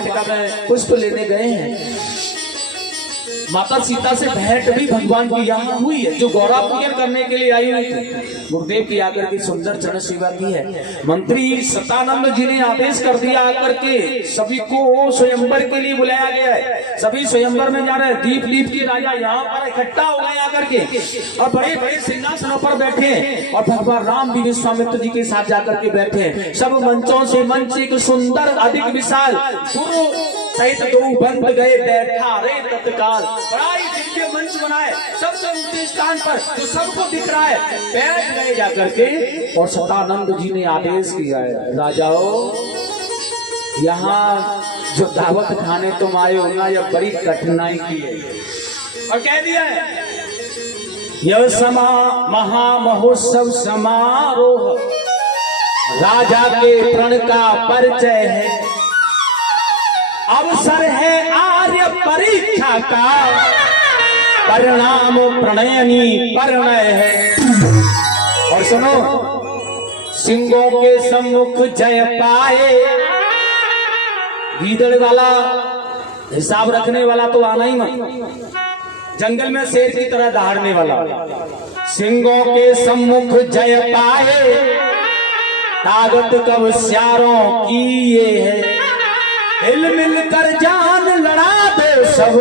वाटिका में पुष्प लेने गए हैं। माता सीता से भेंट भी भगवान की यहाँ हुई है, जो गौरा पूजन करने के लिए आई हुई थी। गुरुदेव की आकर के सुंदर चरण सेवा की है। मंत्री सतानंद जी ने आदेश कर दिया आकर के सभी को स्वयंवर के लिए बुलाया गया है। सभी स्वयंवर में जा रहे हैं। दीप लीप के राजा यहाँ पर इकट्ठा हो गए आकर के और बड़े बड़े सिंहासनों पर बैठे और भगवान राम भी विश्वामित्र जी के साथ जाकर के बैठे। सब मंचों से मंच एक सुंदर अधिक विशाल गुरु सहित दो बंद गए बैठा रे तत्काल। बड़ा ही दिव्य मंच बनाए सबसे ऊंचे स्थान पर जो सबको दिख रहा है, बैठ गए जाकर के। और सतानंद जी ने आदेश किया है, राजाओं यहाँ जो दावत खाने तुम आए हो ना, यह बड़ी कठिनाई की है। और कह दिया है यह समा महामहोत्सव समारोह राजा के प्रण का परिचय है। अवसर है आर्य परीक्षा का, परिणाम प्रणयनी परिणय है। और सुनो, सिंहों के सम्मुख जय पाए। गीदड़ वाला हिसाब रखने वाला तो आना ही मत, जंगल में शेर की तरह दहाड़ने वाला। सिंहों के सम्मुख जय पाए, ताकत कब स्यारों की ये है। हिल मिल कर जान लड़ा दे सब,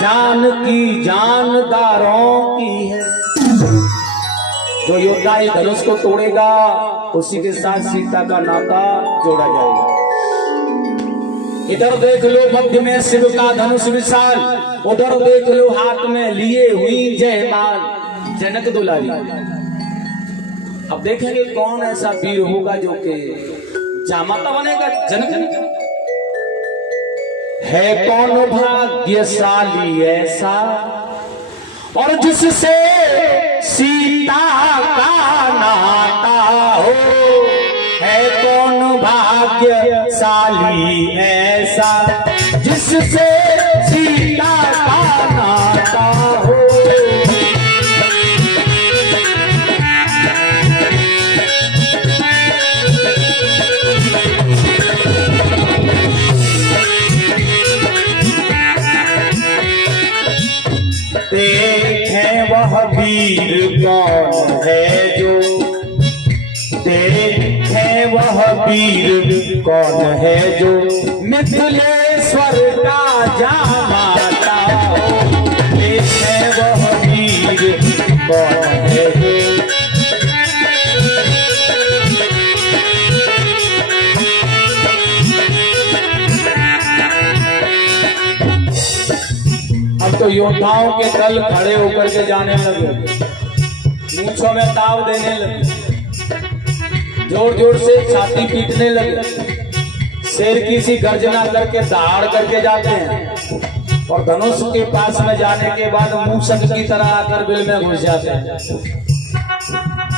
जान की जानदारों की है। जो योद्धा धनुष को तोड़ेगा उसी के साथ सीता का नाता जोड़ा जाएगा। इधर देख लो मध्य में शिव का धनुष विशाल, उधर देख लो हाथ में लिए हुई जयमाल जनक दुलारी। अब देखेंगे कौन ऐसा वीर होगा जो कि जामाता बनेगा। जनक है कौन भाग्यशाली ऐसा, और जिससे सीता का नाता हो। है कौन भाग्यशाली ऐसा, जिससे सीता का नाता हो। देखें वह वीर कौन है जो, देखें वह वीर कौन है जो मिथिलेश्वर का जामाता हो। देखें वह वीर कौन है जो, तो योद्धाओं के दल खड़े होकर के जाने लगे, मूंछों में ताव देने लगे, जोर जोर से छाती पीटने लगे। शेर की सी गर्जना करके दहाड़ करके जाते हैं और धनुष के पास में जाने के बाद मूषक की तरह आकर बिल में घुस जाते हैं।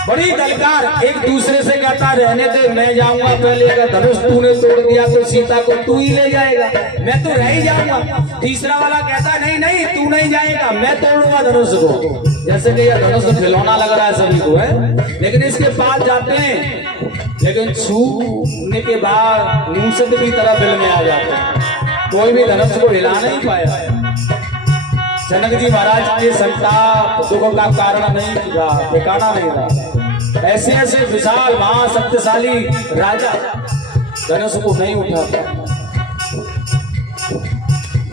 बड़ी दलकार एक दूसरे से कहता रहने दे, मैं जाऊंगा पहले। अगर धनुष तूने तोड़ दिया तो सीता को तू ही ले जाएगा, मैं तो रह ही जाऊंगा। तीसरा वाला कहता नहीं नहीं तू नहीं जाएगा, मैं तोड़ूंगा धनुष को। जैसे कि यह धनुष खिलौना लग रहा है सभी को है, लेकिन इसके पास जाते हैं, लेकिन छूने के बाद मूषक की तरह बिल में आ जाते हैं। कोई भी धनुष को हिला नहीं पाया। जनक जी महाराज के संताप दुखों का कारण नहीं रहा, ठिकाना नहीं रहा। ऐसे ऐसे विशाल महाशक्तिशाली राजा धनुष को नहीं उठाता।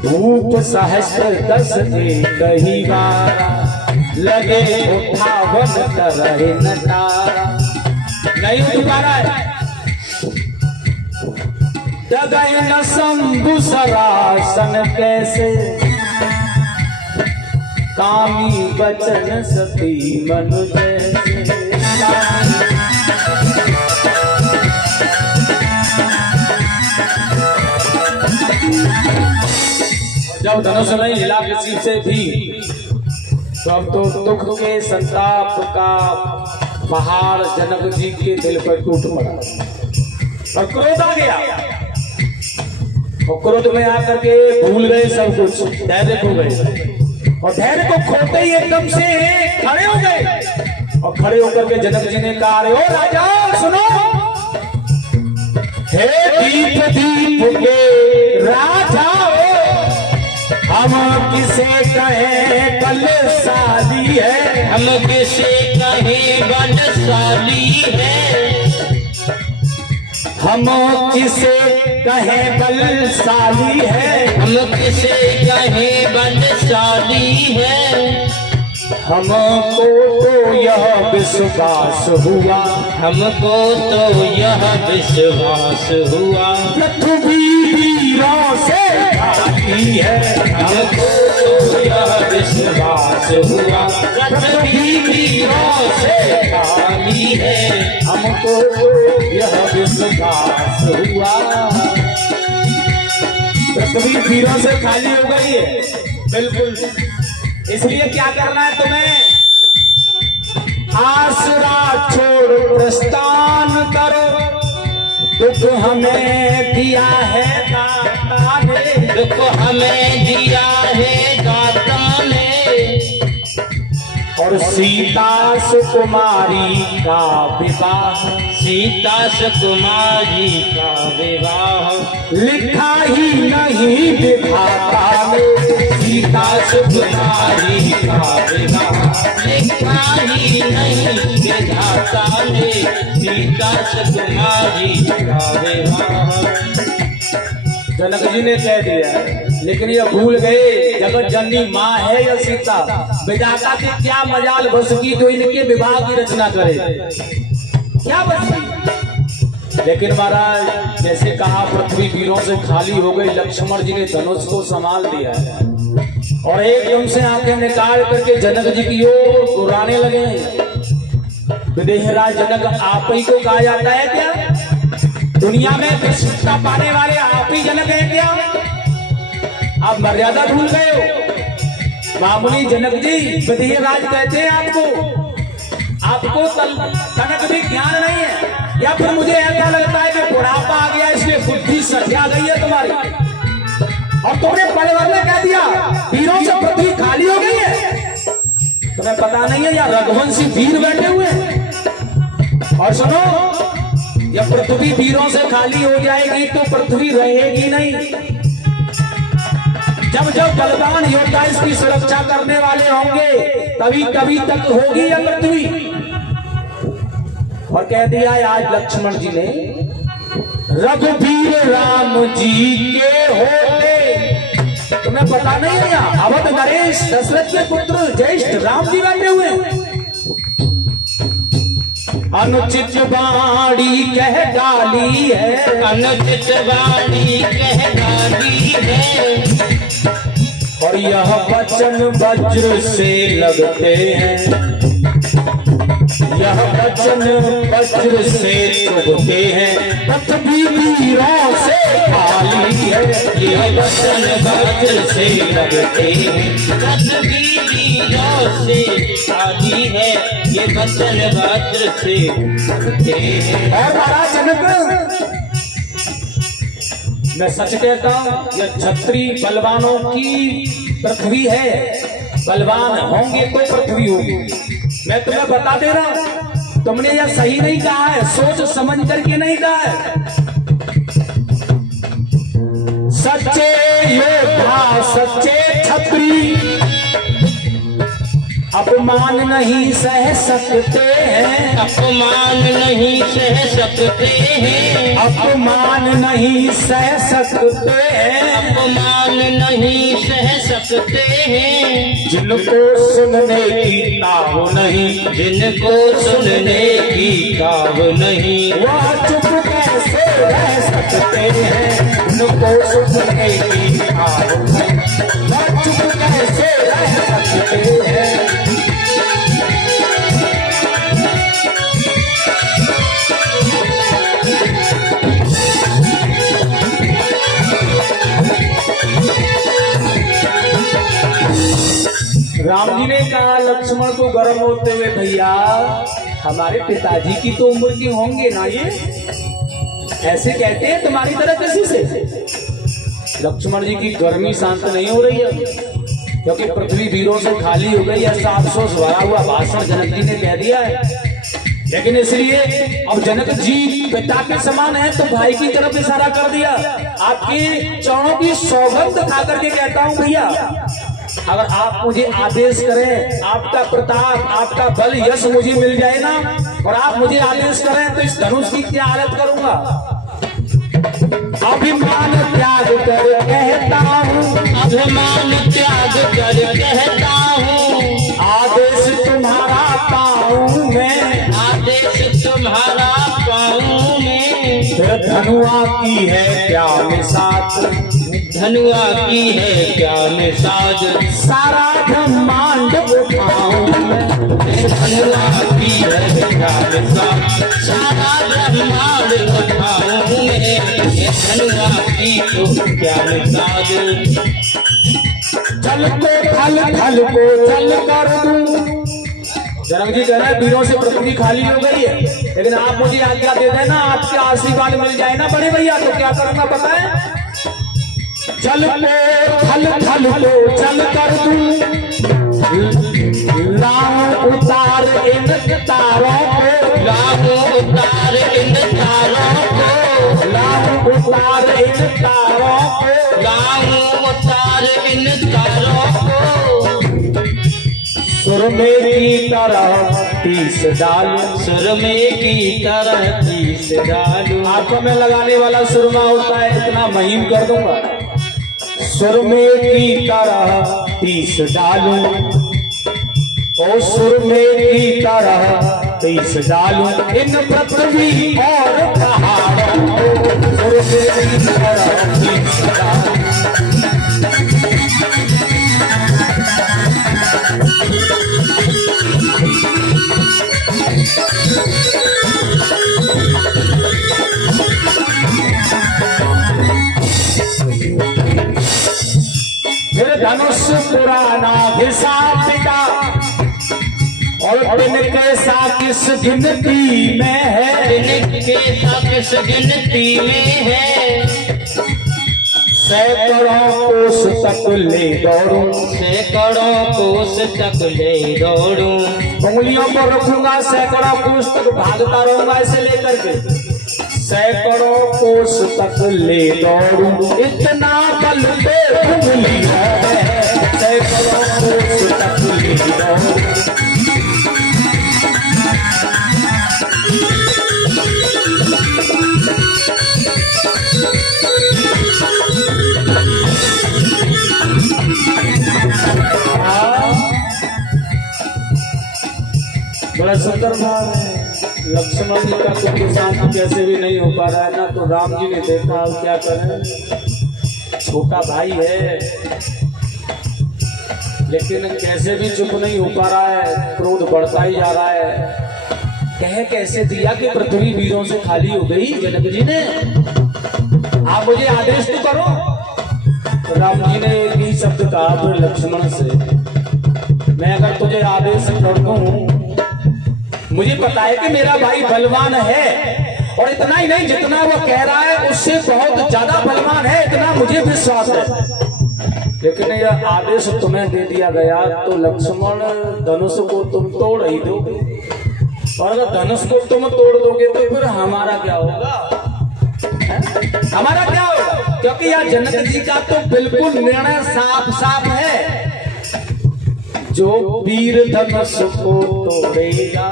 धूप सहस्त्र दस कही बार, लगे उठावन तरह नटारा। नहीं उठ पा रहा है। न शंभु सरासन कैसे, कामी बचन सती मनु जैसे। जब धनुष नहीं हिला किसी से भी, तो अब तो दुख के संताप का पहाड़ जनक जी के दिल पर टूट पड़ा और क्रोध आ गया। और क्रोध में आकर के भूल गए सब कुछ, धैर्य खो गए। और धैर्य को खोते ही एकदम से खड़े हो गए। और खड़े होकर के जनक जी ने कहा, अरे ओ राजा सुनो, हे दीप दीप के हम किसे कहें बलशाली है, हम किसे कहें बलशाली है, हम किसे कहें बलशाली है, हम किसे कहें बलशाली है। हमको तो यह विश्वास हुआ, हमको तो यह विश्वास हुआ, पृथ्वी वीरों से खाली है, हमको तो यह विश्वास हुआ, पृथ्वी वीरों से खाली है, हमको यह विश्वास हुआ। पृथ्वी वीरों से खाली हो गई है, बिल्कुल। इसलिए क्या करना है तुम्हें, आसरा छोड़ प्रस्थान करो, दुख हमें दिया है दाता ने, दुख हमें दिया है दाता ने, और सीता सुकुमारी का विवाह, सीता सुकुमारी का विवाह लिखा ही नहीं विधाता ने, सीता सुकुमारी का विवाह लिखा ही नहीं विधाता ने, सीता सुकुमारी का विवाह। जनक जी ने कह दिया, लेकिन ये भूल गए जगत जननी माँ है या सीता, विधाता के क्या मजाल बस की जो इनके विवाह की रचना करे, क्या बस की। लेकिन महाराज जैसे कहा पृथ्वी वीरों से खाली हो गई, लक्ष्मण जी ने धनुष को संभाल दिया और एकदम से आंखें निकाल करके जनक जी की ओर गुर्राने लगे। विदेहराज जनक आप ही को कहा जाता है क्या, दुनिया में प्रसिद्धता पाने वाले आप ही जनक हैं क्या, आप मर्यादा भूल गए हो। मामूली जनक जी विदेहराज कहते हैं आपको तनक भी ज्ञान नहीं है, या फिर मुझे ऐसा लगता है कि बुढ़ापा आ गया इसलिए बुद्धि सठिया गई है तुम्हारी, और तुमने परिवार ने कह दिया वीरों से पृथ्वी खाली हो गई है। तुम्हें पता नहीं है या रघुवंशी वीर बैठे हुए हैं। और सुनो, जब पृथ्वी वीरों से खाली हो जाएगी तो पृथ्वी रहेगी नहीं। जब जब बलवान योद्धा इसकी सुरक्षा करने वाले होंगे तभी तभी तक होगी यह पृथ्वी। और कह दिया आज लक्ष्मण जी ने, रघुवीर राम जी के होते, तुम्हें पता नहीं है या अवध नरेश दशरथ के पुत्र ज्येष्ठ राम जी बैठे हुए। अनुचित वाणी कह डाली है, अनुचित वाणी कह डाली है, और यह वचन वज्र से लगते हैं, यह वचन वज्र से चुभते हैं, पृथ्वी वीरों से खाली है, यह वचन वज्र से लगते हैं, पृथ्वी वीरों से खाली है, ये वचन वज्र से लगते हैं। और महाराज जनक मैं सच कहता हूं, यह छत्री बलवानों की पृथ्वी है, बलवान होंगे तो पृथ्वी होगी। मैं तुम्हें बता दे रहा हूं, तुमने यह सही नहीं कहा है, सोच समझ करके नहीं कहा है। सच्चे योद्धा सच्चे छत्री अपमान नहीं सह सकते हैं, अपमान नहीं सह सकते हैं, अपमान नहीं सह सकते हैं, अपमान नहीं सह सकते हैं, जिनको सुनने की ताव नहीं, जिनको सुनने की ताव नहीं, वह चुप कैसे रह सकते हैं, उनको सुनने की ताव नहीं, वह चुप कैसे रह सकते हैं। राम जी ने कहा लक्ष्मण को गर्म होते हुए, भैया हमारे पिताजी की तो उम्र के होंगे ना, ये ऐसे कहते हैं तुम्हारी तरह किसी से। लक्ष्मण जी की गर्मी शांत नहीं हो रही है, क्योंकि पृथ्वी वीरों से खाली हो गई। ऐसा अफसोस भरा हुआ भाषण जनक जी ने कह दिया है, लेकिन इसलिए अब जनक जी पिता के समान है तो भाई की तरफ इशारा कर दिया। आपकी चरणों की सौगंध खा करके कहता हूं भैया, अगर आप मुझे आदेश करें, आपका प्रताप, आपका बल, यश मुझे मिल जाए ना, और आप मुझे आदेश करें तो इस धनुष की क्या हालत करूंगा। अभिमान त्याग कर कहता हूँ, अभिमान त्याग कर कहता हूँ, आदेश तुम्हारा पाऊं मैं, आदेश तुम्हारा पाऊं मैं। फिर धनुआ की है क्या मिसात, धनुआ की है क्या मिसाज, सारा ब्रह्मांड उठाऊं मैं। धनुआ की है क्या मिसाज, सारा ब्रह्मांड उठाऊं मैं। धनुआ की तो क्या मिसाज, चल को फल फल को चल कर दूं। जनक जी कह रहे हैं वीरों से पृथ्वी खाली हो गई है, लेकिन आप मुझे आज्ञा दे देना, आपके आशीर्वाद मिल जाए ना बड़े भैया, तो क्या करूंगा पता है। चल को फल फल को चल कर दूं, लाऊं उतार इन तारों को, लाऊं उतार इन तारों को, लाऊं उतार इन तारों को, लाऊं उतार इन तारों को। सुरमे की तरह तीस डालूं, सुरमे की तरह तीस डालूं, आंखों में लगाने वाला सुरमा होता है, इतना महीन कर दूंगा। सुरमे की तरह तीस डालूं, ओ सुरमे की तरह तीस डालूं, इन पृथ्वी और पहाड़ों को सुरमे की तरह तीस डालूं। मेरे धनुष पुराना घिसा पिटा, और दिन के साथ किस गिनती में है, दिन के साथ किस गिनती में है। सैकड़ों कोस तक ले दौड़ूं, सैकड़ों कोस तक ले दौड़ूं, उंगलियों को रखूंगा, सैकड़ों कोस तक भागता रहूंगा ऐसे लेकर के। सैकड़ों कोस तक ले दौड़ूं, इतना बल पे उंगली है, सैकड़ों कोस तक ले दौड़ूं। बड़ा सुंदर भाव है। लक्ष्मण जी का तो किसान कैसे भी नहीं हो पा रहा है ना, तो राम जी ने देखा अब क्या करें, छोटा भाई है लेकिन कैसे भी चुप नहीं हो पा रहा है, क्रोध बढ़ता ही जा रहा है। कह कैसे दिया कि पृथ्वी वीरों से खाली हो गई जनक जी ने, आप मुझे आदेश तो करो। तो राम जी ने एक ही शब्द कहा फिर लक्ष्मण से, मैं अगर तुझे आदेश कर दूं, मुझे पता है कि मेरा भाई बलवान है, और इतना ही नहीं जितना वो कह रहा है उससे बहुत ज्यादा बलवान है, इतना मुझे विश्वास है। लेकिन यह आदेश तुम्हें दे दिया गया तो लक्ष्मण धनुष को तुम तोड़ ही दोगे, और अगर धनुष को तुम तोड़ दोगे तो फिर हमारा क्या होगा, हमारा क्या होगा। क्योंकि यह जनक जी का तो बिल्कुल निर्णय साफ साफ है, जो वीर धनुष को तोड़ेगा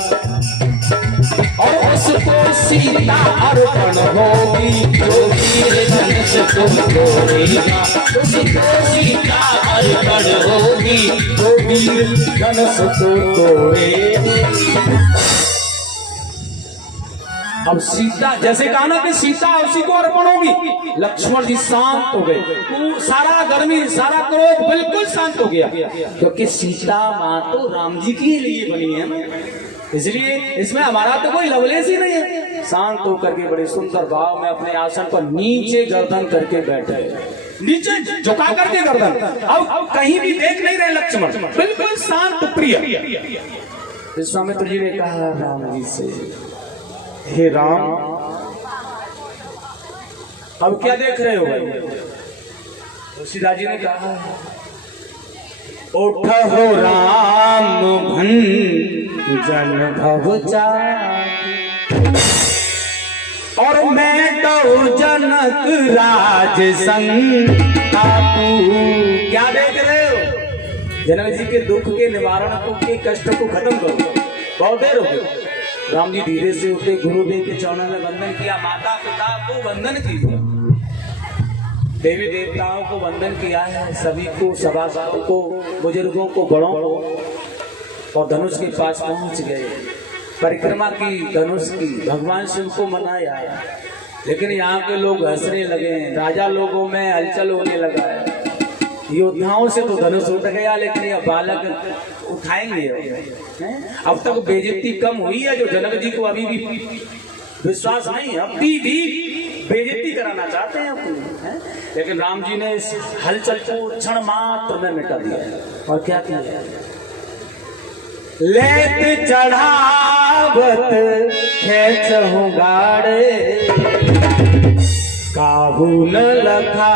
और उसको सीता अर्पण होगी, जो वीर धनुष को तोड़ेगा उसको सीता अर्पण होगी, जो वीर धनुष को तोड़ेगा। अब सीता जैसे कहा ना कि सीता उसी को अर्पण होगी, लक्ष्मण जी शांत हो गए, सारा गर्मी सारा क्रोध बिल्कुल शांत हो गया, क्योंकि सीता माँ तो राम जी के लिए बनी है ना, इसलिए इसमें हमारा तो कोई लवलेस ही नहीं है। शांत होकर के बड़े सुंदर भाव में अपने आसन पर नीचे गर्दन करके बैठे, नीचे झुका करके गर्दन, अब कहीं भी देख नहीं रहे लक्ष्मण, बिल्कुल शांत प्रिय। विश्वामित्र जी ने कहा राम जी से, हे राम अब क्या देख रहे हो भाई। तुलसीदास जी ने कहा, उठो राम भंजन भव चाहि, और मैं तो जनक राज संग आपू। क्या देख रहे हो? जनक जी के दुख के निवारण को, के कष्ट को खत्म करो। बहुत देर हो गई। राम जी धीरे से उठे, गुरुदेव के चरणों में वंदन किया, माता पिता को वंदन किया, देवी देवताओं को वंदन किया है, सभी को, सभासदों को, बुजुर्गों को, बड़ों को, और धनुष के पास पहुंच गए। परिक्रमा की धनुष की, भगवान शिव को मनाया। लेकिन यहाँ के लोग हंसने लगे हैं, राजा लोगों में हलचल होने लगा है। योद्धाओं से तो धनुष उठ गया, लेकिन ये बालक उठाएंगे। अब तक बेइज्जती कम हुई है, जो जनक जी को अभी भी विश्वास नहीं है, अभी भी बेइज्जती कराना चाहते हैं अपनी। लेकिन राम जी ने इस हलचल को क्षण मात्र में मिटा दिया। और क्या किया? लेत चढ़ावत खेचहु गाड़े, काहू न लखा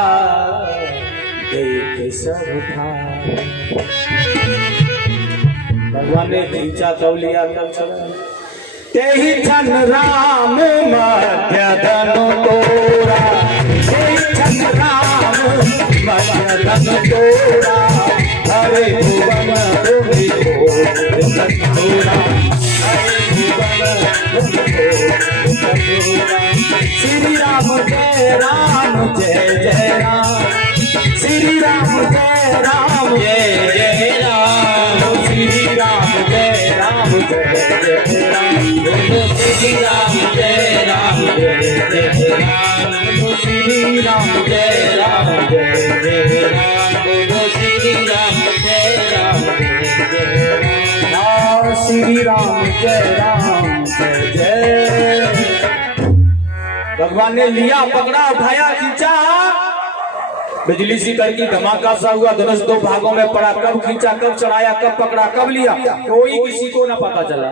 देख सब था। भगवान ने खींचा तब लिया, तब चला। तेहि छन राम मध्य धनु तोरा, तेहि छन राम मध्य धनु तोरा, हरे भुवन भूमि तोरा, हरे भुवन भूमि तोरा। श्री राम जय राम जय जय राम, श्री राम जय राम जय जय राम, श्री राम जय राम जय जय राम, श्री राम जय राम जय जय राम, श्री राम जय राम जय जय राम, श्री राम जय राम जय जय राम, श्री राम जय राम जय जय। भगवान ने लिया, पकड़ा, उठाया, खींचा, बिजली सी करके धमाका सा हुआ, धनुष दो भागों में पड़ा। कब खींचा, कब चढ़ाया, कब पकड़ा, कब लिया, कोई किसी को ना पता चला।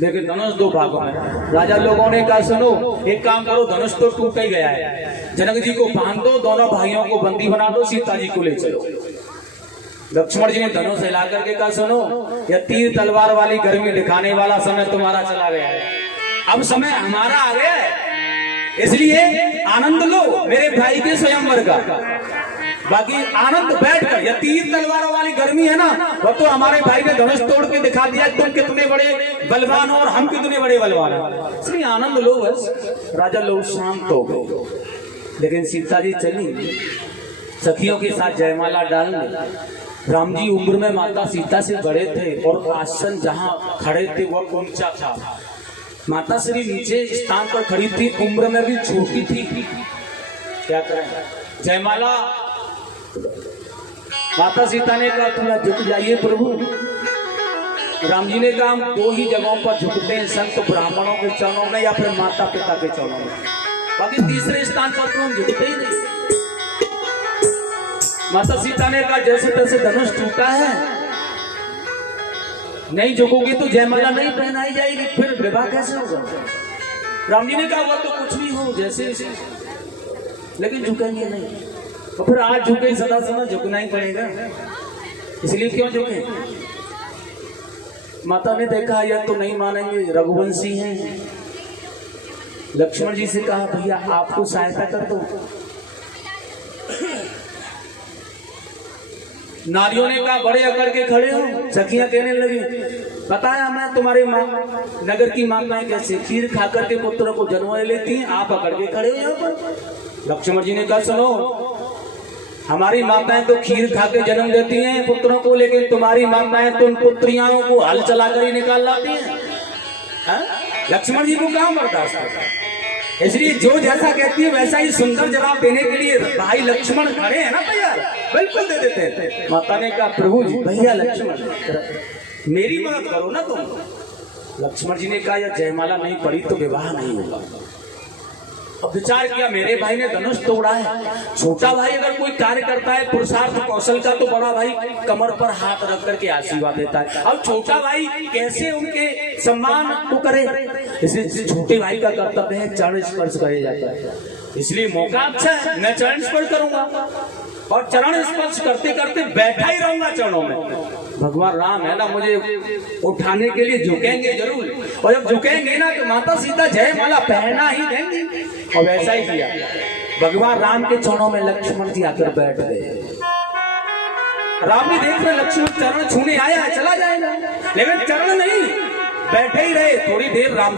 लेकिन धनुष दो भागों में। राजा लोगों ने कहा, सुनो एक काम करो, धनुष तो टूट ही गया है, जनक जी को बांध दो, दोनों भाइयों को बंदी बना दो, सीता जी को ले चलो। लक्ष्मण जी ने धनुष हिला करके कहा, सुनो यह तीर तलवार वाली गर्मी दिखाने वाला समय तुम्हारा चला गया है, अब समय हमारा आ गया है, इसलिए आनंद लो मेरे भाई के स्वयंवर का। बाकी आनंद बैठकर, यह तीर तलवारों वाली गर्मी है ना, वो तो हमारे भाई ने धनुष तोड़ के दिखा दिया तुम कितने बड़े बलवान और हम कितने बड़े बलवान हैं, इसलिए आनंद लो बस। राजा लोग शांत हो गए। लेकिन सीता जी चली, सखियों के साथ जयमाला डालने। राम जी उम्र में माता सीता से बड़े थे और आसन जहां खड़े थे वह ऊंचा था। माता श्री नीचे स्थान पर खड़ी थी, उम्र में भी छोटी थी। क्या करें, जयमाला। माता सीता ने कहा थोड़ा झुक जाइए प्रभु। राम जी ने कहा हम दो ही जगहों पर झुकते हैं, संत ब्राह्मणों के चरणों में या फिर माता पिता के चरणों में, बाकी तीसरे स्थान पर तो हम झुकते ही नहीं। माता सीता ने कहा जैसे तैसे धनुष टूटा है, नहीं झुकोगे तो जयमाला नहीं पहनाई जाएगी, फिर विवाह कैसे होगा। राम जी ने कहा वो तो कुछ भी हो जैसे, लेकिन झुकेंगे नहीं। तो फिर आज झुके सदा सदा झुकना ही पड़ेगा, इसलिए क्यों झुके। माता ने देखा यह तो नहीं मानेंगे, रघुवंशी हैं। लक्ष्मण जी से कहा भैया आपको सहायता कर दो। नारियों ने कहा बड़े अकड़ के खड़े हो। सखियां कहने लगी बताया मैं तुम्हारी माँ नगर की माताएं कैसे खीर खाकर के पुत्रों को जन्म लेती हैं, आप अकड़ के खड़े हो यहाँ पर। लक्ष्मण जी ने कहा सुनो हमारी माताएं तो खीर खा के जन्म देती हैं पुत्रों को, लेकिन तुम्हारी माताएं तो उन पुत्रियाओं को हल चला कर ही निकाल लाती हैं। लक्ष्मण जी को कहाँ बर्दाश्त करता, इसलिए जो जैसा कहती है वैसा ही सुंदर जवाब देने के लिए भाई लक्ष्मण खड़े हैं ना तैयार, बिल्कुल दे देते हैं। माता ने कहा प्रभु जी भैया लक्ष्मण मेरी मदद करो ना तुम। लक्ष्मण जी ने कहा यह जयमाला नहीं पड़ी तो विवाह नहीं होगा। अब विचार किया मेरे भाई ने धनुष तोड़ा है, छोटा भाई अगर कोई कार्य करता है पुरुषार्थ कौशल का तो बड़ा भाई कमर पर हाथ रख करके आशीर्वाद देता है। अब छोटा भाई कैसे उनके सम्मान को करे, इसलिए छोटे भाई का कर्तव्य है चरण स्पर्श करे जाता है। इसलिए मौका अच्छा है, मैं चरण स्पर्श करूंगा और चरण स्पर्श करते करते बैठा ही रहूंगा चरणों में। भगवान राम है ना, मुझे उठाने के लिए झुकेंगे जरूर, और जब झुकेंगे ना तो माता सीता जयमाला पहना ही देंगे। और वैसा ही किया, भगवान राम के चरणों में लक्ष्मण जी आकर बैठ गए। राम ने देख रहे लक्ष्मण चरण छूने आया है, चला जाएगा, लेकिन चरण नहीं, बैठे ही रहे। थोड़ी देर राम जी